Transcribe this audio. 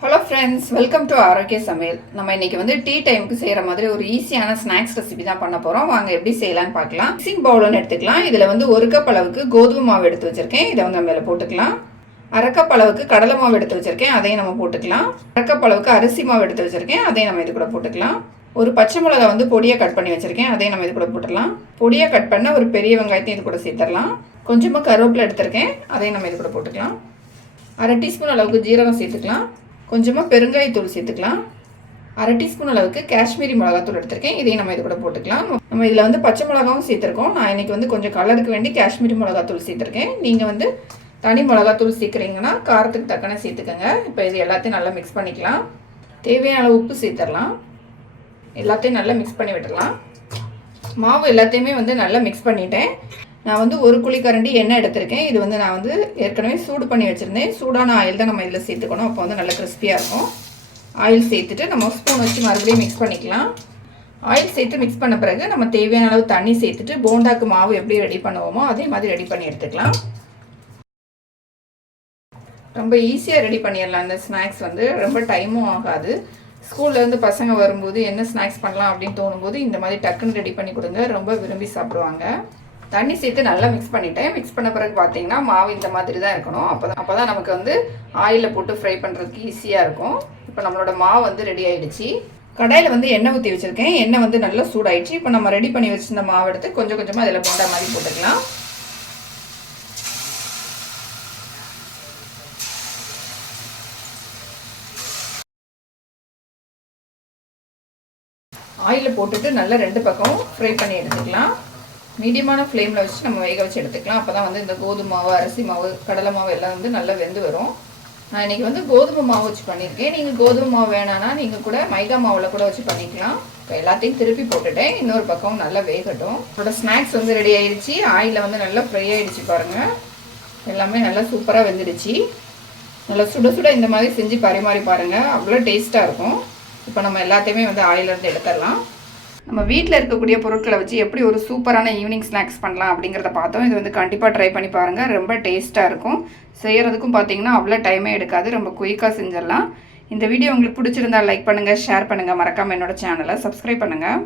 Hello friends welcome to ஆரோக்கிய சமையல். நம்ம இன்னைக்கு வந்து டீ டைமுக்கு செய்கிற மாதிரி ஒரு ஈஸியான ஸ்நாக்ஸ் ரெசிபி தான் பண்ண போகிறோம் வாங்க எப்படி செய்யலாம்னு பார்க்கலாம். மிக்சிங் பவுல்னு எடுத்துக்கலாம். இதில் வந்து ஒரு கப் அளவுக்கு கோதுமை மாவு எடுத்து வச்சுருக்கேன். இதை வந்து நம்ம இதில் போட்டுக்கலாம். அரைக்கப் அளவுக்கு கடலை மாவு எடுத்து வச்சுருக்கேன். அதையும் நம்ம போட்டுக்கலாம். அரைக்கப் அளவுக்கு அரிசி மாவு எடுத்து வச்சுருக்கேன். அதையும் நம்ம இது கூட போட்டுக்கலாம். ஒரு பச்சை மிளகா வந்து பொடியாக கட் பண்ணி வச்சுருக்கேன். அதையும் நம்ம இது கூட போட்டுடலாம். பொடியாக கட் பண்ண ஒரு பெரிய வெங்காயத்தையும் இது கூட சேர்த்துடலாம். கொஞ்சமாக கருவேப்பிலை எடுத்திருக்கேன். அதையும் நம்ம இது கூட போட்டுக்கலாம். அரை டீஸ்பூன் அளவுக்கு ஜீரகம் சேர்த்துக்கலாம். கொஞ்சமாக பெருங்காயத்தூள் சேர்த்துக்கலாம். அரை டீஸ்பூன் அளவுக்கு காஷ்மீரி மிளகாத்தூள் எடுத்திருக்கேன். இதையும் நம்ம இது கூட போட்டுக்கலாம். நம்ம இதில் வந்து பச்சை மிளகாவும் சேர்த்துருக்கோம். நான் இன்னைக்கு வந்து கொஞ்சம் கலருக்கு வேண்டி காஷ்மீரி மிளகாத்தூள் சேர்த்துருக்கேன். நீங்கள் வந்து தனி மிளகாத்தூள் சேர்க்குறீங்கன்னா காரத்துக்கு தக்கன சேர்த்துக்கோங்க. இப்போ இது எல்லாத்தையும் நல்லா மிக்ஸ் பண்ணிக்கலாம். தேவையான உப்பு சேர்த்துடலாம் எல்லாத்தையும் நல்லா மிக்ஸ் பண்ணி விட்டுடலாம் மாவு எல்லாத்தையுமே வந்து நல்லா மிக்ஸ் பண்ணிட்டேன். நான் வந்து ஒரு குழிக்கரண்டி எண்ணெய் எடுத்திருக்கேன். இது வந்து நான் வந்து ஏற்கனவே சூடு பண்ணி வச்சுருந்தேன். சூடான ஆயில் தான் நம்ம இதில் சேர்த்துக்கணும். அப்போ வந்து நல்லா கிறிஸ்பியாக இருக்கும். ஆயில் சேர்த்துட்டு நம்ம ஸ்பூன் வச்சு மறுபடியும் மிக்ஸ் பண்ணிக்கலாம். ஆயில் சேர்த்து மிக்ஸ் பண்ண பிறகு நம்ம தேவையான அளவு தண்ணி சேர்த்துட்டு போண்டாக்கு மாவு எப்படி ரெடி பண்ணுவோமோ அதே மாதிரி ரெடி பண்ணி எடுத்துக்கலாம். ரொம்ப ஈஸியாக ரெடி பண்ணிடலாம். இந்த ஸ்நாக்ஸ் வந்து ரொம்ப டைமும் ஆகாது. ஸ்கூல்லேருந்து பசங்க வரும்போது என்ன ஸ்நாக்ஸ் பண்ணலாம் அப்படின்னு தோணும்போது இந்த மாதிரி டக்குன்னு ரெடி பண்ணி கொடுங்க. ரொம்ப விரும்பி சாப்பிடுவாங்க. தண்ணி சேர்த்து நல்லா மிக்ஸ் பண்ணிட்டேன். மிக்ஸ் பண்ண பிறகு பார்த்தீங்கன்னா மாவு இந்த மாதிரி தான் இருக்கணும். அப்போ தான் அப்போ தான் நமக்கு வந்து ஆயிலில் போட்டு ஃப்ரை பண்ணுறதுக்கு ஈஸியாக இருக்கும். இப்போ நம்மளோட மாவு வந்து ரெடி ஆகிடுச்சு கடையில் வந்து எண்ணெய் ஊற்றி வச்சுருக்கேன். எண்ணெய் வந்து நல்லா சூடாயிடுச்சு. இப்போ நம்ம ரெடி பண்ணி வச்சிருந்த மாவு எடுத்து கொஞ்சம் கொஞ்சமாக அதில் போண்டா மாதிரி போட்டுக்கலாம். ஆயிலில் போட்டுட்டு நல்லா ரெண்டு பக்கம் ஃப்ரை பண்ணி எடுத்துக்கலாம். மீடியமான ஃப்ளேமில் வச்சு நம்ம வேக வச்சு எடுத்துக்கலாம். அப்போ தான் வந்து இந்த கோதுமை மாவு அரிசி மாவு கடலை மாவு எல்லாம் வந்து நல்லா வெந்து வரும். நான் இன்றைக்கி வந்து கோதுமை மாவு வச்சு பண்ணியிருக்கேன். நீங்கள் கோதுமை மாவு வேணான்னா நீங்கள் கூட மைதா மாவில் கூட வச்சு பண்ணிக்கலாம். இப்போ எல்லாத்தையும் திருப்பி போட்டுட்டேன். இன்னொரு பக்கம் நல்லா வேகட்டும். அதோட ஸ்நாக்ஸ் வந்து ரெடி ஆயிடுச்சு. ஆயிலில் வந்து நல்லா ஃப்ரை ஆயிடுச்சு பாருங்கள் எல்லாமே நல்லா சூப்பராக வெந்துடுச்சு. நல்லா சுட சுட இந்த மாதிரி செஞ்சு பரிமாறி பாருங்கள் அவ்வளோ டேஸ்ட்டாக இருக்கும். இப்போ நம்ம எல்லாத்தையுமே வந்து ஆயிலிருந்து எடுத்துடலாம். நம்ம வீட்டில் இருக்கக்கூடிய பொருட்களை வச்சு எப்படி ஒரு சூப்பரான ஈவினிங் ஸ்நாக்ஸ் பண்ணலாம் அப்படிங்கிறத பார்த்தோம். இது வந்து கண்டிப்பாக ட்ரை பண்ணி பாருங்கள் ரொம்ப டேஸ்ட்டாக இருக்கும். செய்கிறதுக்கும் பார்த்தீங்கன்னா அவ்வளோ டைமே எடுக்காது. ரொம்ப குயிக்காக செஞ்சிடலாம். இந்த வீடியோ உங்களுக்கு பிடிச்சிருந்தா லைக் பண்ணுங்கள் ஷேர் பண்ணுங்கள் மறக்காமல் என்னோட சேனலை சப்ஸ்கிரைப் பண்ணுங்கள்